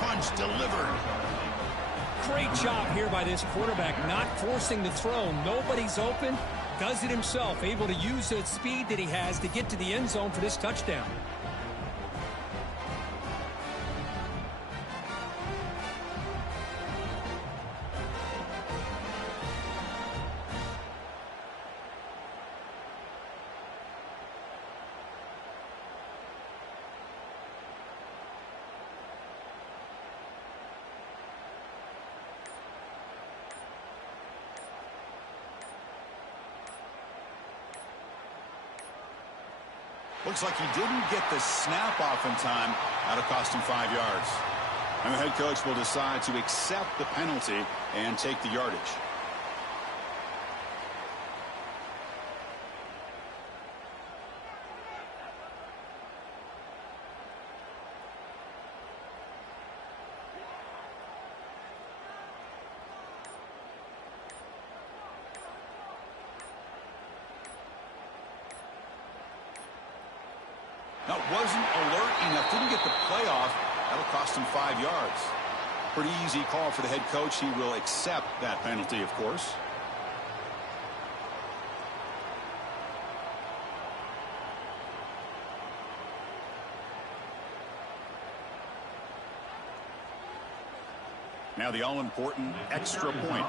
punch delivered. Great job here by this quarterback, not forcing the throw. Nobody's open. Does it himself, able to use the speed that he has to get to the end zone for this touchdown. Looks like he didn't get the snap off in time. That'll cost him 5 yards. And the head coach will decide to accept the penalty and take the yardage. Now, wasn't alert enough, didn't get the play off. That'll cost him 5 yards. Pretty easy call for the head coach. He will accept that penalty, of course. Now the all-important extra point.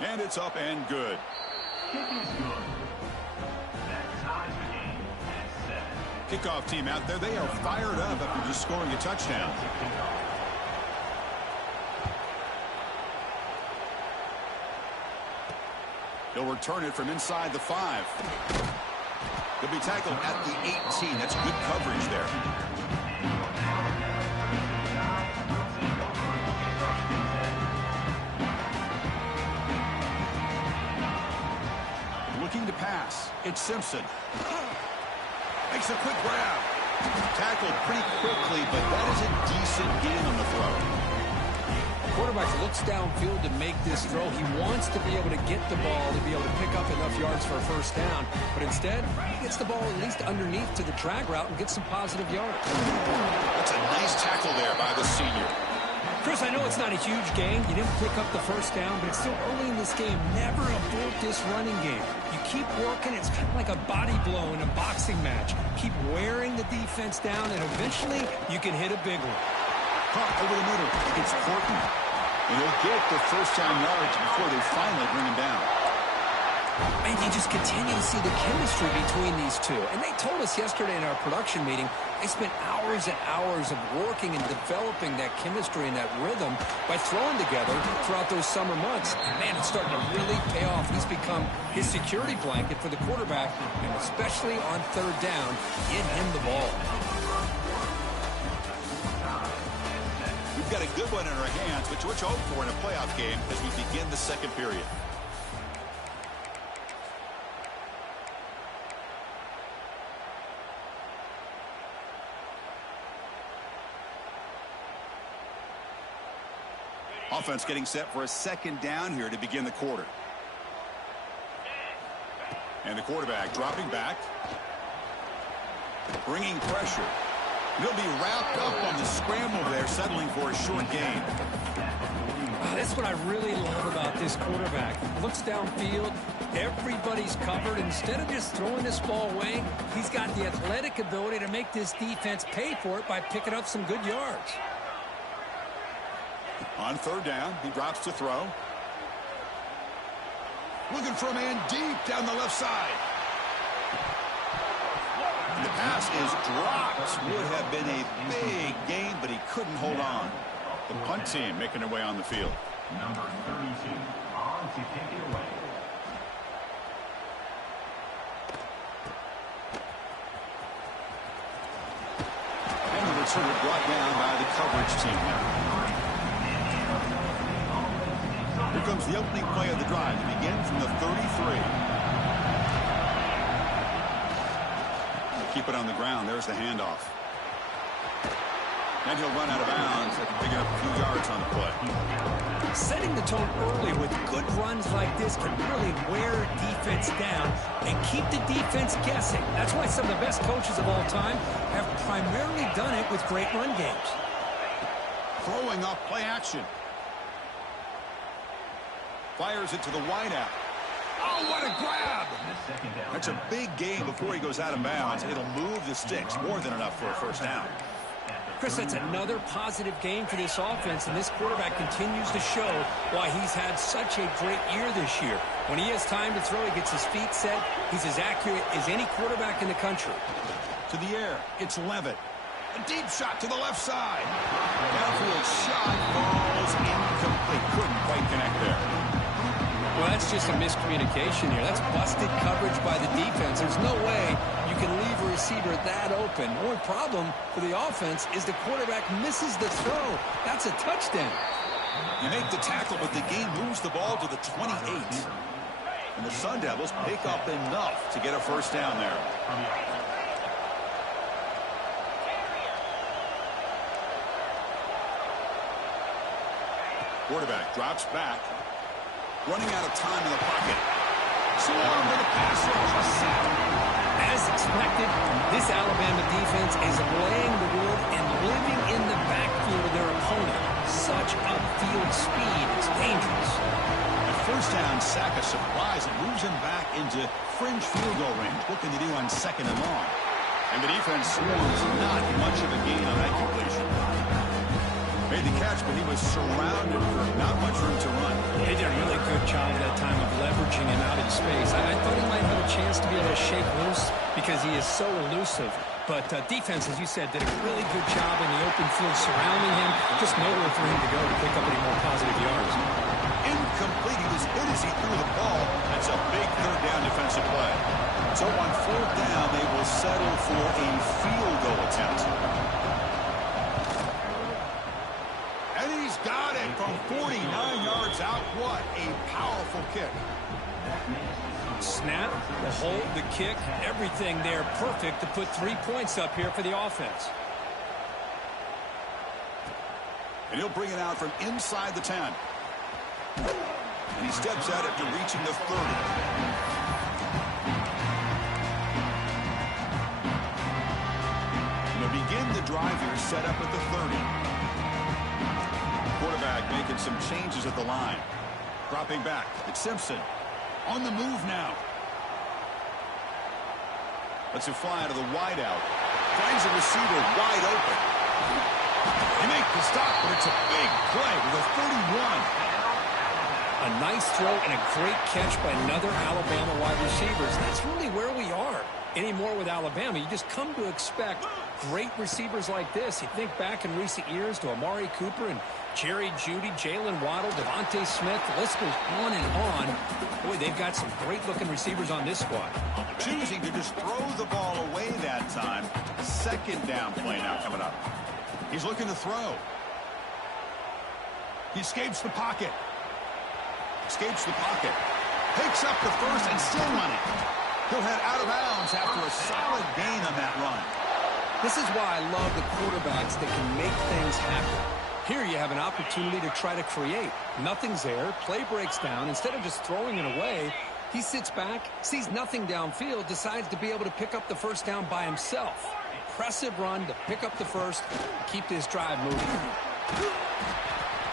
And it's up and good. Kick is good. That ties the game at 7. Kickoff team out there. They are fired up after just scoring a touchdown. He'll return it from inside the 5. He'll be tackled at the 18. That's good coverage there. Looking to pass. It's Simpson. Makes a quick grab. Tackled pretty quickly, but that is a decent gain on the throw. Quarterback looks downfield to make this throw. He wants to be able to get the ball to be able to pick up enough yards for a first down. But instead, he gets the ball at least underneath to the drag route and gets some positive yards. That's a nice tackle there by the senior. Chris, I know it's not a huge gain. You didn't pick up the first down, but it's still early in this game. Never abort this running game. You keep working. It's kind of like a body blow in a boxing match. Keep wearing the defense down, and eventually you can hit a big one. Caught over the middle. It's Horton. And he'll get the first down yards before they finally bring him down. And you just continue to see the chemistry between these two. And they told us yesterday in our production meeting, they spent hours and hours of working and developing that chemistry and that rhythm by throwing together throughout those summer months. And man, it's starting to really pay off. He's become his security blanket for the quarterback, and especially on third down, get him the ball. We've got a good one in our hands, which we're hoping for in a playoff game as we begin the second period. Offense getting set for a second down here to begin the quarter. And the quarterback dropping back. Bringing pressure. He'll be wrapped up on the scramble there, settling for a short gain. That's what I really love about this quarterback. Looks downfield. Everybody's covered. Instead of just throwing this ball away, he's got the athletic ability to make this defense pay for it by picking up some good yards. On third down, he drops to throw. Looking for a man deep down the left side. And the pass is dropped. Would have been a big gain, but he couldn't hold on. The punt team making their way on the field. Number 32 on to kick it away. And the return brought down by the coverage team now. Here comes the opening play of the drive to begin from the 33. Keep it on the ground. There's the handoff. And he'll run out of bounds after picking up a few yards on the play. Setting the tone early with good runs like this can really wear a defense down and keep the defense guessing. That's why some of the best coaches of all time have primarily done it with great run games. Throwing off play action. Fires it to the wideout. Oh, what a grab! That's a big gain before he goes out of bounds. It'll move the sticks more than enough for a first down. Chris, that's another positive game for this offense, and this quarterback continues to show why he's had such a great year this year. When he has time to throw, he gets his feet set. He's as accurate as any quarterback in the country. To the air, it's Levitt. A deep shot to the left side. Downfield shot falls incomplete. Couldn't quite connect there. Well, that's just a miscommunication here. That's busted coverage by the defense. There's no way you can leave a receiver that open. One problem for the offense is the quarterback misses the throw. That's a touchdown. You make the tackle, but the game moves the ball to the 28. And the Sun Devils pick up enough to get a first down there. Quarterback drops back. Running out of time in the pocket. Swarm with a passer. Just sacked. As expected, this Alabama defense is laying the wood and living in the backfield of their opponent. Such upfield speed is dangerous. At first down, sack a surprise and moves him back into fringe field goal range. Looking to do on second and long. And the defense swarms not much of a gain on that completion. Made the catch, but he was surrounded for not much room to run. They did a really good job that time of leveraging him out in space. I thought he might have a chance to be able to shake loose because he is so elusive. But defense, as you said, did a really good job in the open field surrounding him. Just nowhere for him to go to pick up any more positive yards. Incomplete. He was hit as he threw the ball. That's a big third down defensive play. So on fourth down, they will settle for a field goal attempt. And he's got it from 49 yards out. What a powerful kick. Snap, the hold, the kick, everything there perfect to put 3 points up here for the offense. And he'll bring it out from inside the 10. And he steps out after reaching the 30. And they'll begin the drive here set up at the 30. Quarterback making some changes at the line. Dropping back. It's Simpson. On the move now. Lets it fly to the wideout. Finds a receiver wide open. He makes the stop, but it's a big play with a 31. A nice throw and a great catch by another Alabama wide receivers. That's really where we are. Anymore with Alabama, you just come to expect great receivers like this. You think back in recent years to Amari Cooper and Jerry Jeudy, Jalen Waddle, Devontae Smith. The list goes on and on. Boy, they've got some great-looking receivers on this squad. Choosing to just throw the ball away that time. Second down play now coming up. He's looking to throw. He escapes the pocket. Escapes the pocket. Picks up the first and still running. He'll head out of bounds after a solid gain on that run. This is why I love the quarterbacks that can make things happen. Here you have an opportunity to try to create. Nothing's there. Play breaks down. Instead of just throwing it away, he sits back, sees nothing downfield, decides to be able to pick up the first down by himself. Impressive run to pick up the first, keep this drive moving.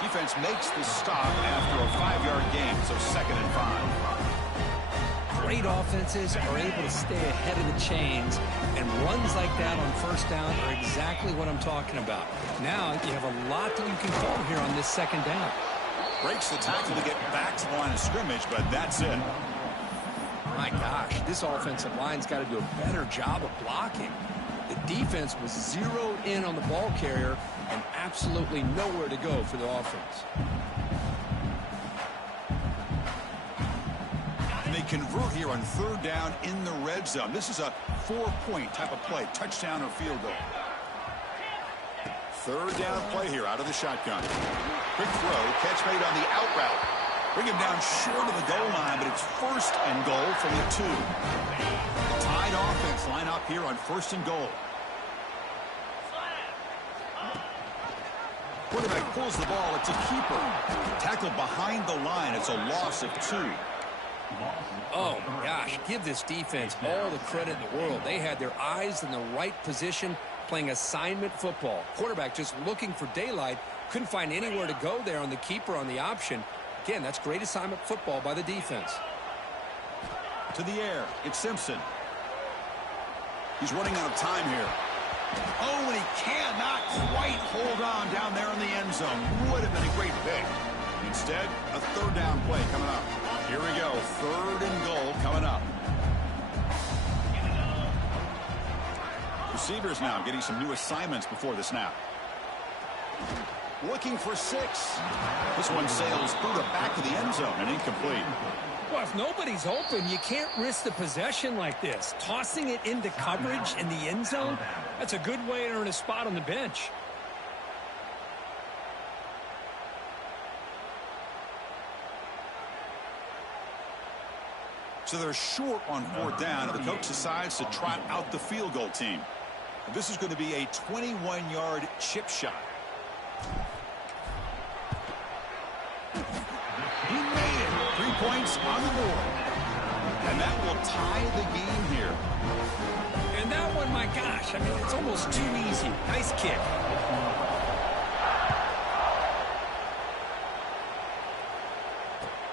Defense makes the stop after a 5-yard gain, so 2nd and 5. Great offenses are able to stay ahead of the chains, and runs like that on first down are exactly what I'm talking about. Now you have a lot that you can call here on this 2nd down. Breaks the tackle to get back to the line of scrimmage, but that's it. My gosh, this offensive line's got to do a better job of blocking. The defense was zeroed in on the ball carrier and absolutely nowhere to go for the offense. And they convert here on 3rd down in the red zone. This is a 4-point type of play, touchdown or field goal. 3rd down play here out of the shotgun. Quick throw, catch made on the out route. Bring him down short of the goal line, but it's 1st and goal from the 2. The Tide offense line up here on 1st and goal. Quarterback pulls the ball. It's a keeper. Tackled behind the line. It's a loss of 2. Oh, gosh, give this defense all the credit in the world. They had their eyes in the right position, playing assignment football. Quarterback just looking for daylight. Couldn't find anywhere to go there on the keeper on the option. Again, that's great assignment football by the defense. To the air. It's Simpson. He's running out of time here. Oh, and he cannot quite hold on down there in the end zone. Would have been a great pick. Instead, a third down play coming up. Here we go. 3rd and goal coming up. Receivers now getting some new assignments before the snap. Looking for 6. This one sails through the back of the end zone and incomplete. Well, if nobody's open, you can't risk the possession like this. Tossing it into coverage in the end zone, that's a good way to earn a spot on the bench. So they're short on 4th down, and the coach decides to trot out the field goal team. And this is going to be a 21-yard chip shot. He made it. 3 points on the board. And that will tie the game here. And that one, my gosh, I mean, it's almost too easy. Nice kick.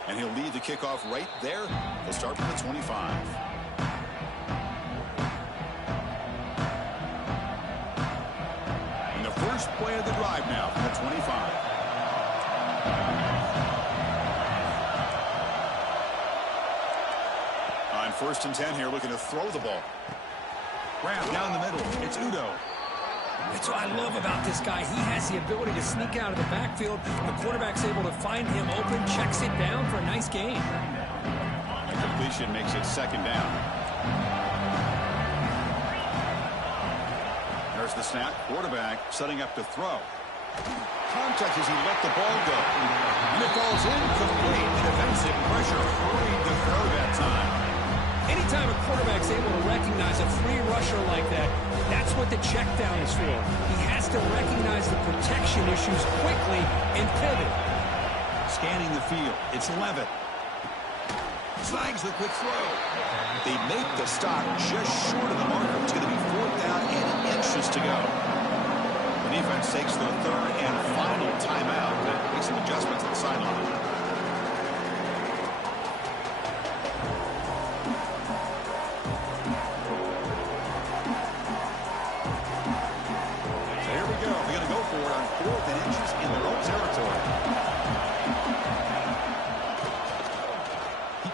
And he'll lead the kickoff right there. He'll start from the 25. And the first play of the drive now from the 25. On 1st and 10 here, looking to throw the ball. Graham down the middle. It's Udo. That's what I love about this guy. He has the ability to sneak out of the backfield. The quarterback's able to find him open, checks it down for a nice gain. The completion makes it 2nd down. There's the snap. Quarterback setting up to throw. Contact as he let the ball go. And it falls incomplete. The defensive pressure hurried the throw that time. Anytime a quarterback's able to recognize a free rusher like that, that's what the check down is for. He has to recognize the protection issues quickly and pivot. Scanning the field. It's Levitt. Snags the quick throw. They make the stop just short of the marker. It's going to be 4th down and inches to go. The defense takes their 3rd and final timeout to make some adjustments on the sideline.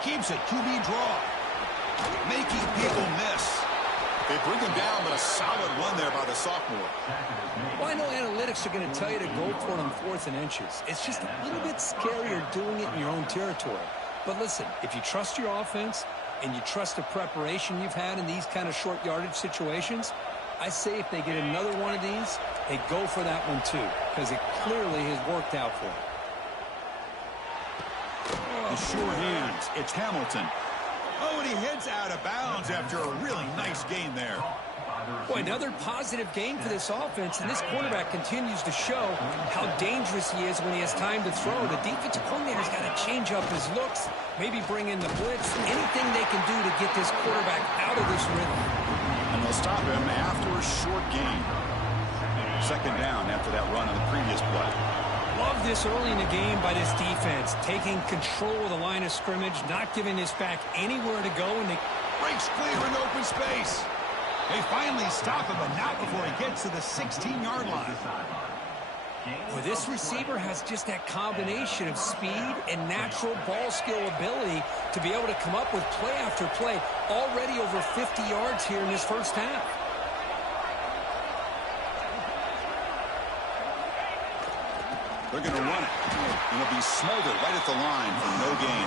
Keeps it, QB draw. Making people miss. They bring him down, but a solid run there by the sophomore. Well, I know analytics are going to tell you to go for it on 4th and inches. It's just a little bit scarier doing it in your own territory. But listen, if you trust your offense and you trust the preparation you've had in these kind of short yardage situations, I say if they get another one of these, they go for that one too, because it clearly has worked out for them. The sure hands. It's Hamilton. Oh, and he heads out of bounds after a really nice gain there. Boy, another positive gain for this offense, and this quarterback continues to show how dangerous he is when he has time to throw. The defensive coordinator's got to change up his looks, maybe bring in the blitz, anything they can do to get this quarterback out of this rhythm. And they'll stop him after a short gain. 2nd down after that run on the previous play. Love this early in the game by this defense, taking control of the line of scrimmage, not giving this back anywhere to go, and they breaks clear in open space. They finally stop him, but not before he gets to the 16-yard line. Well, this receiver has just that combination of speed and natural ball skill ability to be able to come up with play after play, already over 50 yards here in this first half. They're going to run it. And it'll be smothered right at the line for no gain.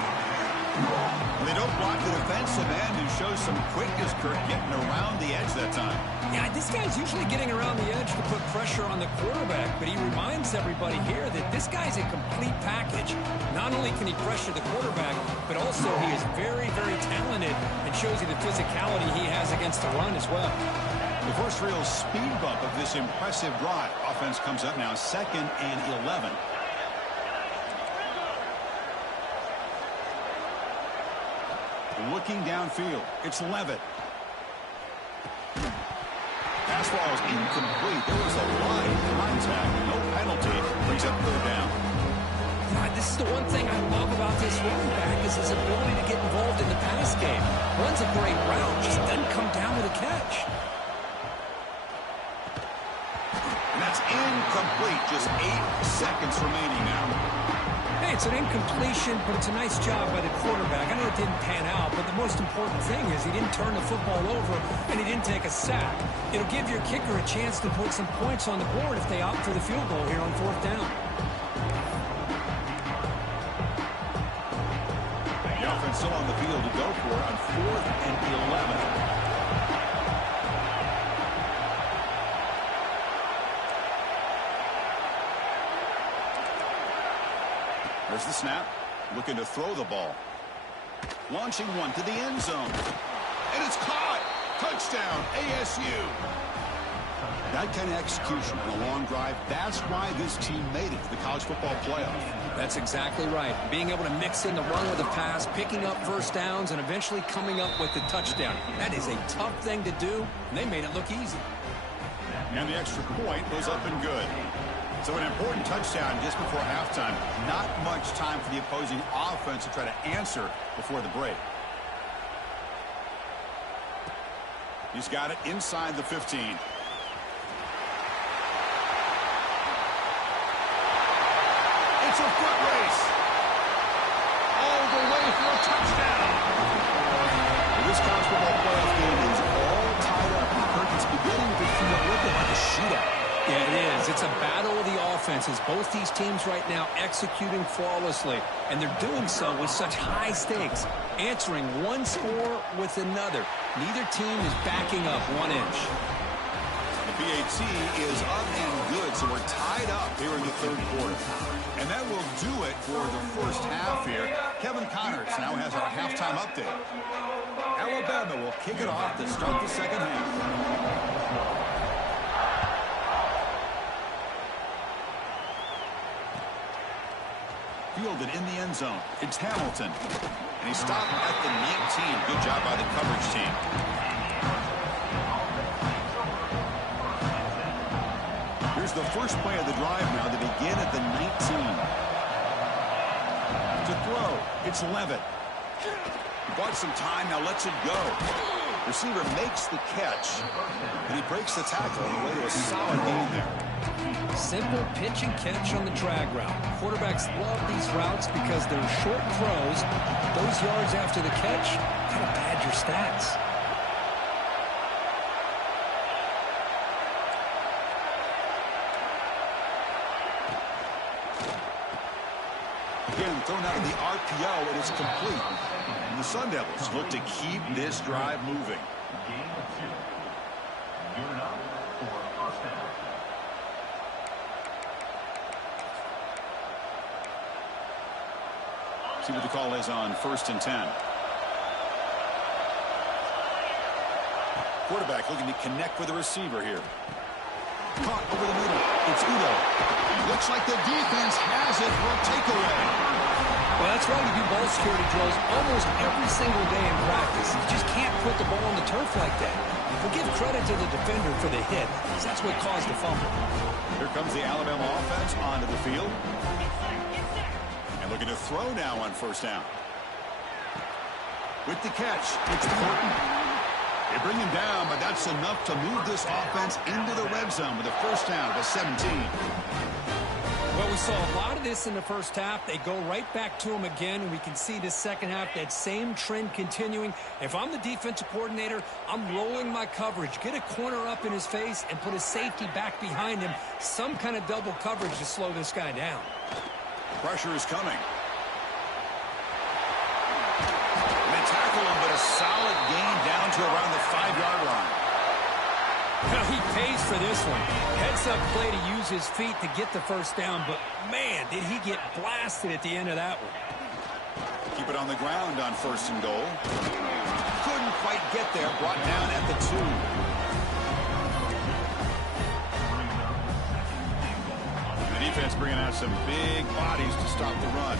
And they don't block the defensive end, who shows some quickness, Kurt, getting around the edge that time. Yeah, this guy's usually getting around the edge to put pressure on the quarterback, but he reminds everybody here that this guy's a complete package. Not only can he pressure the quarterback, but also he is very, very talented and shows you the physicality he has against the run as well. The first real speed bump of this impressive drive. Offense comes up now 2nd and 11. Looking downfield. It's Levitt. Pass ball is incomplete. There was a line contact. No penalty. Brings up 3rd down. This is the one thing I love about this running back is his ability to get involved in the pass game. Runs a great route, just doesn't come down with a catch. And that's incomplete. Just 8 seconds remaining now. Hey, it's an incompletion, but it's a nice job by the quarterback. I know it didn't pan out, but the most important thing is he didn't turn the football over and he didn't take a sack. It'll give your kicker a chance to put some points on the board if they opt for the field goal here on 4th down. The offense still on the field to go for it on 4th and 11. There's the snap. Looking to throw the ball. Launching one to the end zone. And it's caught. Touchdown, ASU. That kind of execution on a long drive, that's why this team made it to the college football playoff. That's exactly right. Being able to mix in the run with a pass, picking up first downs, and eventually coming up with the touchdown. That is a tough thing to do, and they made it look easy. And the extra point was up and good. So an important touchdown just before halftime. Not much time for the opposing offense to try to answer before the break. He's got it inside the 15. It's a foot race. All the way for a touchdown. Well, this college football playoff game is all tied up. It's beginning to feel looking like a shootout. Yeah, it is. It's a battle of the offenses. Both these teams right now executing flawlessly, and they're doing so with such high stakes, answering one score with another. Neither team is backing up 1 inch. The PAT is up and good, so we're tied up here in the 3rd quarter. And that will do it for the first half here. Kevin Connors now has our halftime update. Alabama will kick it off to start the 2nd half. Fielded in the end zone. It's Hamilton. And he stopped at the 19. Good job by the coverage team. Here's the first play of the drive now. They begin at the 19. To throw. It's Levitt. He bought some time. Now lets it go. Receiver makes the catch. And he breaks the tackle on the way to a solid gain there. Simple pitch and catch on the drag route. Quarterbacks love these routes because they're short throws. Those yards after the catch kind of pad your stats. Again, thrown out of the RPO, and it's complete. And the Sun Devils look to keep this drive moving. Game of 2. Gearing up for 1st down. See what the call is on 1st and 10. Quarterback looking to connect with the receiver here. Caught over the middle. It's Udo. Looks like the defense has it for a takeaway. Well, that's why we do ball security drills almost every single day in practice. You just can't put the ball on the turf like that. We'll give credit to the defender for the hit, because that's what caused the fumble. Here comes the Alabama offense onto the field. And looking to throw now on 1st down. With the catch, it's Thornton. They bring him down, but that's enough to move this offense into the red zone with a 1st down to 17. Well, we saw a lot of this in the first half. They go right back to him again, and we can see the second half, that same trend continuing. If I'm the defensive coordinator, I'm rolling my coverage. Get a corner up in his face and put a safety back behind him. Some kind of double coverage to slow this guy down. Pressure is coming. They tackle him, but a solid gain down to around the 5-yard line. Well, he pays for this one. Heads-up play to use his feet to get the 1st down, but, man, did he get blasted at the end of that one. Keep it on the ground on 1st and goal. Couldn't quite get there. Brought down at the 2. Defense bringing out some big bodies to stop the run.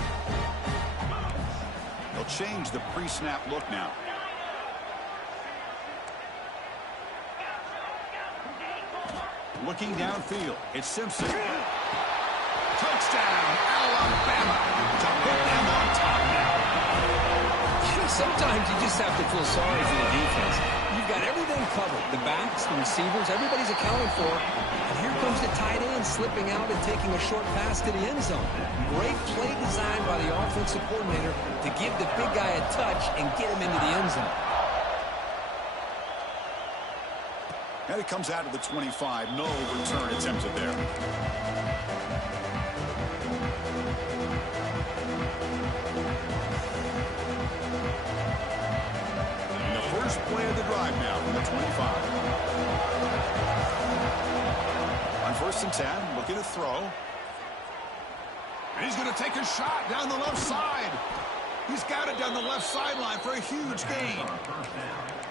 They'll change the pre-snap look now. Looking downfield, it's Simpson. Touchdown, Alabama, to put them on top now. Sometimes you just have to feel sorry for the defense. You've got everything covered. The backs, the receivers, everybody's accounted for. And here comes the tight end slipping out and taking a short pass to the end zone. Great play design by the offensive coordinator to give the big guy a touch and get him into the end zone. And it comes out to the 25. No return attempted there. And the first play of the drive now from the 25. On 1st and 10, looking to throw. And he's going to take a shot down the left side. He's got it down the left sideline for a huge gain.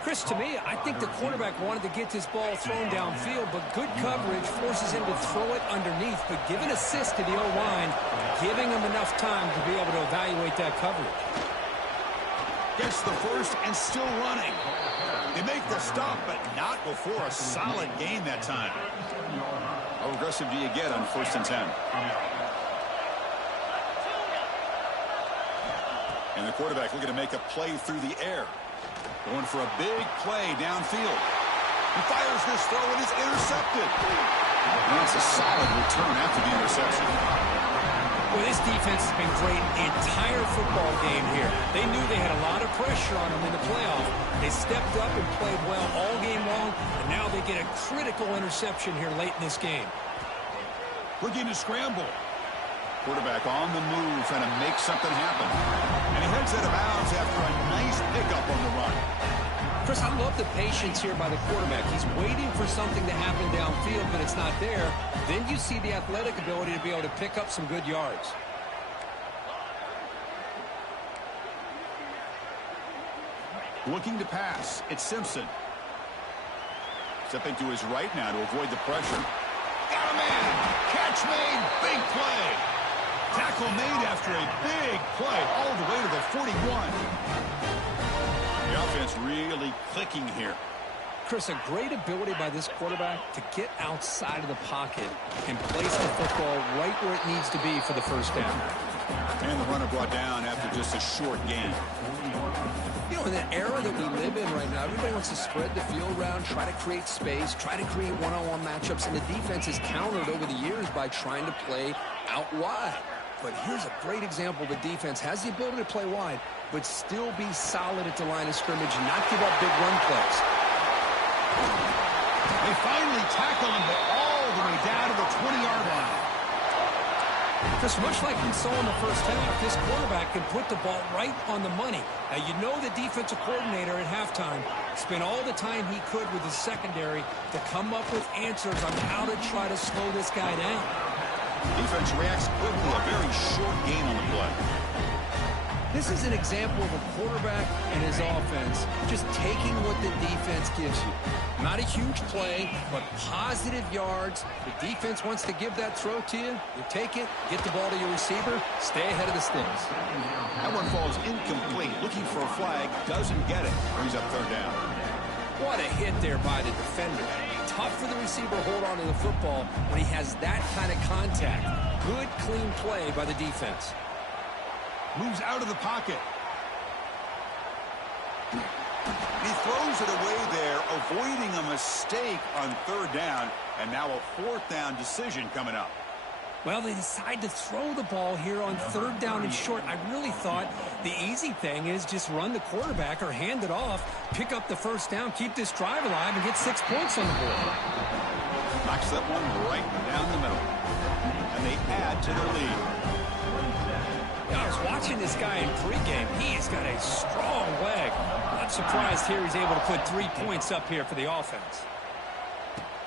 Chris, to me, I think the quarterback wanted to get this ball thrown downfield, but good coverage forces him to throw it underneath. But give an assist to the O-line, giving him enough time to be able to evaluate that coverage. Gets the first and still running. They make the stop, but not before a solid gain that time. How aggressive do you get on 1st and 10? And the quarterback looking to make a play through the air. Going for a big play downfield. He fires this throw and it's intercepted. And that's a solid return after the interception. Well, this defense has been great the entire football game here. They knew they had a lot of pressure on them in the playoff. They stepped up and played well all game long, and now they get a critical interception here late in this game. Looking to scramble. Quarterback on the move, trying to make something happen. And he heads out of bounds after a nice pickup on the run. Chris, I love the patience here by the quarterback. He's waiting for something to happen downfield, but it's not there. Then you see the athletic ability to be able to pick up some good yards. Looking to pass, it's Simpson. Stepping to his right now to avoid the pressure. Got a man! Catch made! Big play! Tackle made after a big play all the way to the 41. The offense really clicking here. Chris, a great ability by this quarterback to get outside of the pocket and place the football right where it needs to be for the first down. And the runner brought down after just a short gain. You know, in the era that we live in right now, everybody wants to spread the field around, try to create space, try to create one-on-one matchups, and the defense is countered over the years by trying to play out wide. But here's a great example. The defense has the ability to play wide, but still be solid at the line of scrimmage and not give up big run plays. They finally tackle him, but all the way down to the 20-yard line. Chris, much like we saw in the first half, this quarterback can put the ball right on the money. Now, you know the defensive coordinator at halftime spent all the time he could with his secondary to come up with answers on how to try to slow this guy down. Defense reacts quickly, a very short gain on the play. This is an example of a quarterback and his offense just taking what the defense gives you. Not a huge play, but positive yards. The defense wants to give that throw to you. You take it, get the ball to your receiver, stay ahead of the sticks. That one falls incomplete. Looking for a flag, doesn't get it. Brings up 3rd down. What a hit there by the defender. Tough for the receiver to hold on to the football when he has that kind of contact. Good, clean play by the defense. Moves out of the pocket. He throws it away there, avoiding a mistake on 3rd down, and now a 4th down decision coming up. Well, they decide to throw the ball here on 3rd down and short. I really thought the easy thing is just run the quarterback or hand it off, pick up the 1st down, keep this drive alive, and get 6 points on the board. Knocks that one right down the middle. And they add to the lead. Yeah, I was watching this guy in pregame. He has got a strong leg. Not surprised here he's able to put 3 points up here for the offense.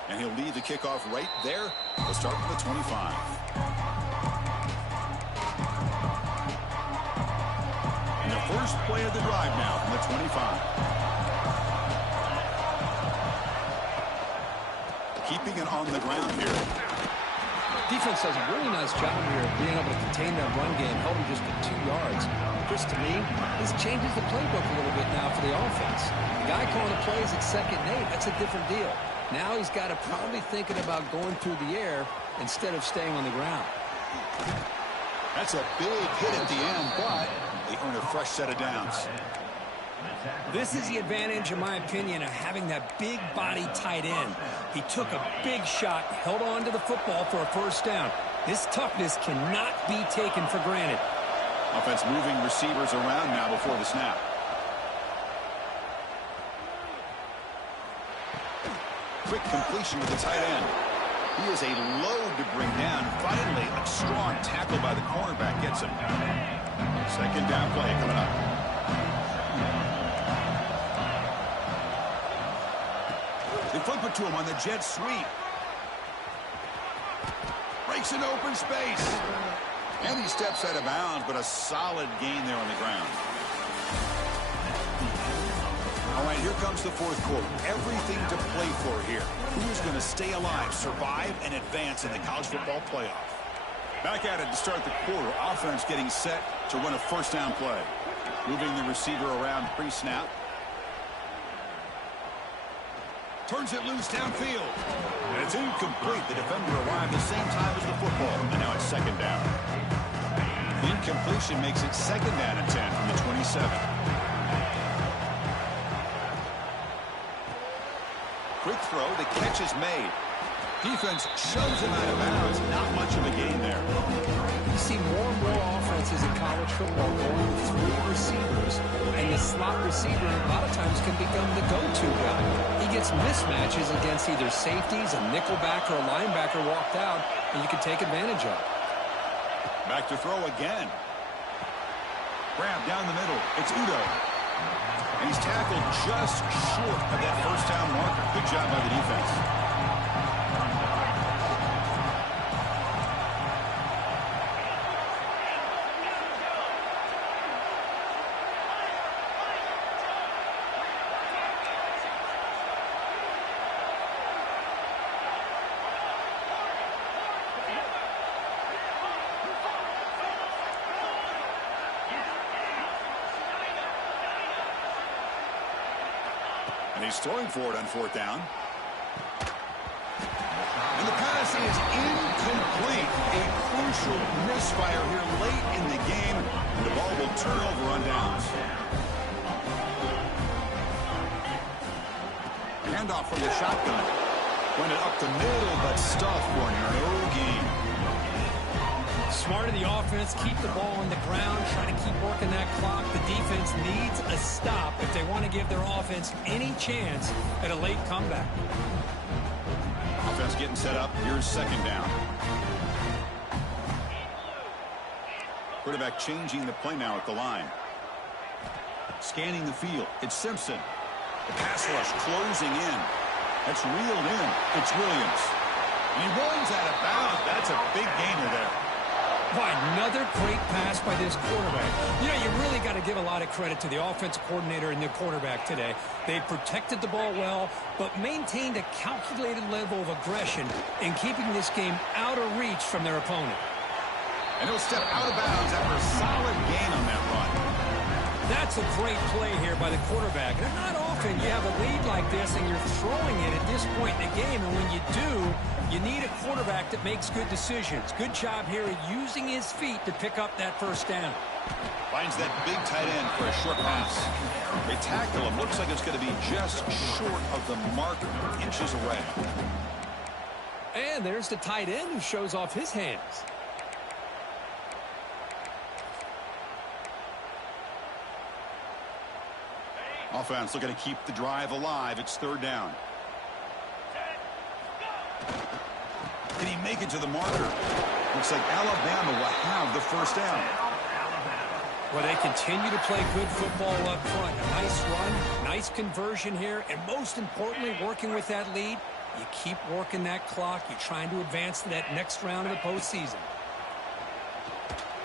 And he'll lead the kickoff right there. We'll start with the 25. And the first play of the drive now from the 25. Keeping it on the ground here. Defense does a really nice job here of being able to contain that run game, held him just to 2 yards. Chris, to me, this changes the playbook a little bit now for the offense. The guy calling the plays at 2nd and 8, that's a different deal. Now he's got to probably thinking about going through the air instead of staying on the ground. That's a big hit at the end, but they earn a fresh set of downs. This is the advantage, in my opinion, of having that big body tight end. He took a big shot, held on to the football for a first down. This toughness cannot be taken for granted. Offense moving receivers around now before the snap. Quick completion with the tight end. He is a load to bring down. Finally, a strong tackle by the cornerback gets him. 2nd down play coming up. They flip it to him on the jet sweep. Breaks an open space. And he steps out of bounds, but a solid gain there on the ground. All right, here comes the 4th quarter. Everything to play for here. Who is going to stay alive, survive, and advance in the college football playoff? Back at it to start the quarter. Offense getting set to run a first down play. Moving the receiver around pre-snap. Turns it loose downfield. And it's incomplete. The defender arrived the same time as the football. And now it's 2nd down. Incompletion makes it 2nd down and 10 from the 27. Quick throw. The catch is made. Defense shoves him out of bounds. Not much of a gain there. You see more and more offenses in college football going with 3 receivers, and the slot receiver a lot of times can become the go-to guy. He gets mismatches against either safeties, a nickelback, or a linebacker walked out, and you can take advantage of it. Back to throw again. Grab down the middle. It's Udo. And he's tackled just short of that first down marker. Good job by the defense. And he's throwing for it on 4th down. And the pass is incomplete. A crucial misfire here late in the game. And the ball will turn over on downs. Handoff from the shotgun. Went it up the middle, but stuffed for no gain. Smart of the offense, keep the ball on the ground, trying to keep working that clock. The defense needs a stop if they want to give their offense any chance at a late comeback. Offense getting set up. Here's 2nd down. Quarterback changing the play now at the line. Scanning the field. It's Simpson. The pass rush closing in. That's reeled in. It's Williams. And he runs out of bounds. That's a big gainer there. Why, another great pass by this quarterback. You know, you really got to give a lot of credit to the offensive coordinator and the quarterback today. They protected the ball well, but maintained a calculated level of aggression in keeping this game out of reach from their opponent. And he'll step out of bounds after a solid gain on that run. That's a great play here by the quarterback. And not often you have a lead like this and you're throwing it at this point in the game. And when you do, you need a quarterback that makes good decisions. Good job here of using his feet to pick up that first down. Finds that big tight end for a short pass. They tackle him. Looks like it's going to be just short of the marker, inches away. And there's the tight end who shows off his hands. Offense looking to keep the drive alive. It's 3rd down. Can he make it to the marker? Looks like Alabama will have the first down. Well, they continue to play good football up front. A nice run, nice conversion here, and most importantly, working with that lead, you keep working that clock. You're trying to advance to that next round of the postseason.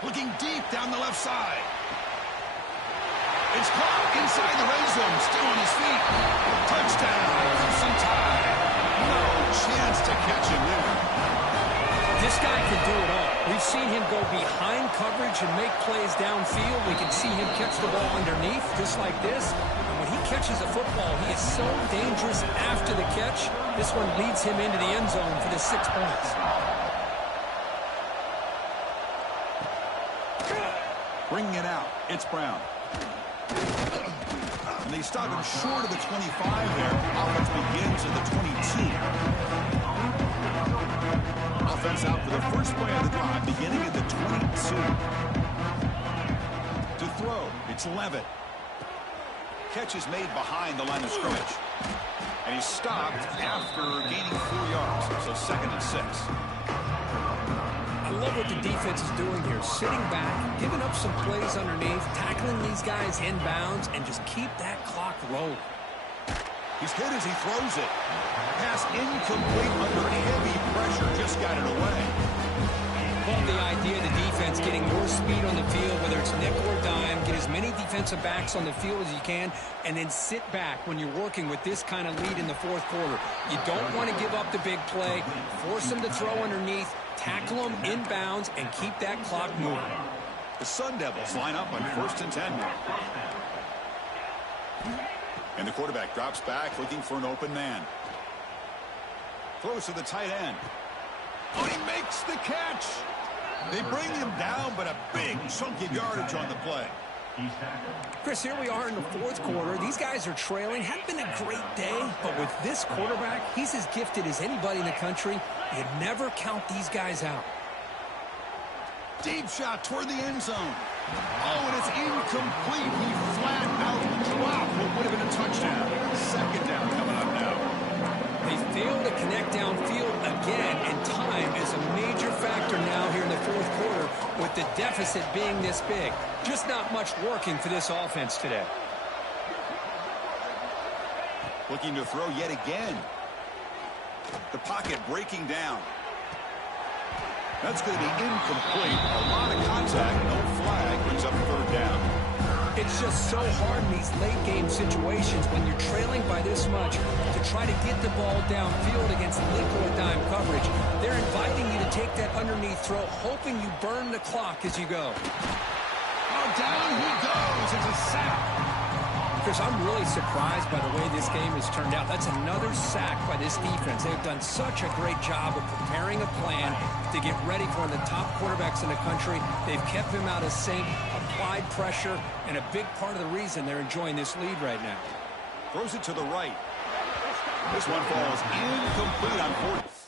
Looking deep down the left side. It's caught inside the red zone, still on his feet. Touchdown, Crimson Tide. No chance to catch him there. This guy can do it all. We've seen him go behind coverage and make plays downfield. We can see him catch the ball underneath, just like this. And when he catches a football, he is so dangerous after the catch. This one leads him into the end zone for the 6 points. Bringing it out, it's Brown. And they stop him short of the 25 there. Offense begins at the 22. Offense out for the first play of the drive, beginning at the 22. To throw, it's Levitt. Catch is made behind the line of scrimmage. And he's stopped after gaining 4 yards, so 2nd and 6. I love what the defense is doing here. Sitting back, giving up some plays underneath, tackling these guys inbounds, and just keep that clock rolling. He's hit as he throws it. Pass incomplete under heavy pressure. Just got it away. Love the idea of the defense getting more speed on the field, whether it's nickel or dime. Get as many defensive backs on the field as you can, and then sit back when you're working with this kind of lead in the 4th quarter. You don't want to give up the big play. Force them to throw underneath. Tackle them inbounds and keep that clock moving. The Sun Devils line up on 1st and 10 now. And the quarterback drops back looking for an open man. Throws to the tight end. Oh, he makes the catch. They bring him down, but a big chunk of yardage on the play. Chris, here we are in the 4th quarter. These guys are trailing. Hadn't been a great day, but with this quarterback, he's as gifted as anybody in the country. You never count these guys out. Deep shot toward the end zone. Oh, and it's incomplete. He flat out dropped what would have been a touchdown. 2nd down coming up now. They fail to connect downfield again, and time is a major factor now here in the 4th quarter with the deficit being this big. Just not much working for this offense today. Looking to throw yet again. The pocket breaking down. That's going to be incomplete. A lot of contact, no flag, brings up 3rd down. It's just so hard in these late-game situations when you're trailing by this much to try to get the ball downfield against nickel or dime coverage. They're inviting you to take that underneath throw, hoping you burn the clock as you go. Oh, down he goes. It's a sack. Chris, I'm really surprised by the way this game has turned out. That's another sack by this defense. They've done such a great job of preparing a plan to get ready for one of the top quarterbacks in the country. They've kept him out of sync, applied pressure, and a big part of the reason they're enjoying this lead right now. Throws it to the right. This one falls incomplete on 4th.